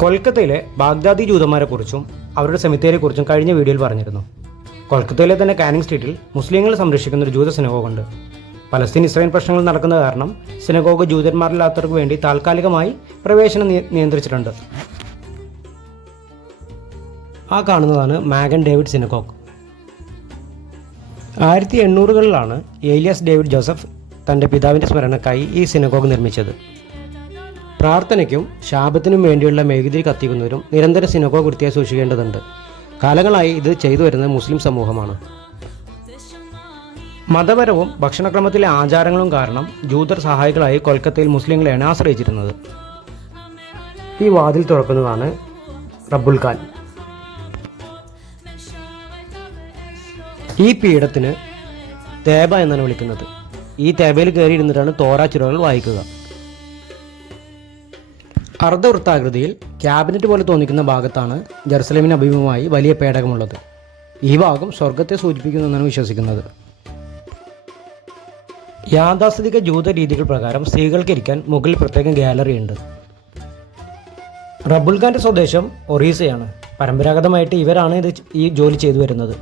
കൊൽക്കത്തയിലെ ബാഗ്ദാദി ജൂതന്മാരെക്കുറിച്ചും അവരുടെ സെമിത്തേരിയെക്കുറിച്ചും കഴിഞ്ഞ വീഡിയോയിൽ പറഞ്ഞിരുന്നു. കൊൽക്കത്തയിലെ തന്നെ കാനിങ് സ്ട്രീറ്റിൽ മുസ്ലിങ്ങളെ സംരക്ഷിക്കുന്ന ഒരു ജൂത സിനഗോഗുണ്ട്. പലസ്തീൻ ഇസ്രായേൽ പ്രശ്നങ്ങൾ നടക്കുന്ന കാരണം സിനഗോഗ് ജൂതന്മാരില്ലാത്തവർക്ക് വേണ്ടി താൽക്കാലികമായി പ്രവേശനം നിയന്ത്രിച്ചിട്ടുണ്ട്. ആ കാണുന്നതാണ് മാഗൻ ഡേവിഡ് സിനഗോഗ്. 1800-കളിലാണ് ഏലിയാസ് ഡേവിഡ് ജോസഫ് തൻ്റെ പിതാവിൻ്റെ സ്മരണക്കായി ഈ സിനഗോഗ് നിർമ്മിച്ചത്. പ്രാർത്ഥനയ്ക്കും ശാബത്തിനും വേണ്ടിയുള്ള മെഴുകുതിരി കത്തിക്കുന്നവരും നിരന്തരം സിനഗോഗ് വൃത്തിയായി സൂക്ഷിക്കേണ്ടതുണ്ട്. കാലങ്ങളായി ഇത് ചെയ്തു വരുന്നത് മുസ്ലിം സമൂഹമാണ്. മതപരവും ഭക്ഷണക്രമത്തിലെ ആചാരങ്ങളും കാരണം ജൂതർ സഹായികളായി കൊൽക്കത്തയിൽ മുസ്ലിങ്ങളെയാണ് ആശ്രയിച്ചിരുന്നത്. ഈ വാതിൽ തുറക്കുന്നതാണ് റബ്ബുൽ ഖാൻ. ഈ പീഠത്തിന് തേബ എന്നാണ് വിളിക്കുന്നത്. ഈ തേബയിൽ കയറിയിരുന്നിട്ടാണ് തോറാ ചുരുളുകൾ വായിക്കുക. അർദ്ധവൃത്താകൃതിയിൽ ക്യാബിനറ്റ് പോലെ തോന്നിക്കുന്ന ഭാഗത്താണ് ജെറുസലേമിന് അഭിമുഖമായി വലിയ പേടകമുള്ളത്. ഈ ഭാഗം സ്വർഗത്തെ സൂചിപ്പിക്കുന്നെന്നാണ് വിശ്വസിക്കുന്നത്. യാഥാസ്ഥിതിക ജൂത രീതികൾ പ്രകാരം സ്ത്രീകൾക്ക് ഇരിക്കാൻ മുകളിൽ പ്രത്യേകം ഗാലറി ഉണ്ട്. റബ്ബുൽ ഖാന്റെ സ്വദേശം ഒറീസയാണ്. പരമ്പരാഗതമായിട്ട് ഇവരാണ് ഈ ജോലി ചെയ്തു വരുന്നത്.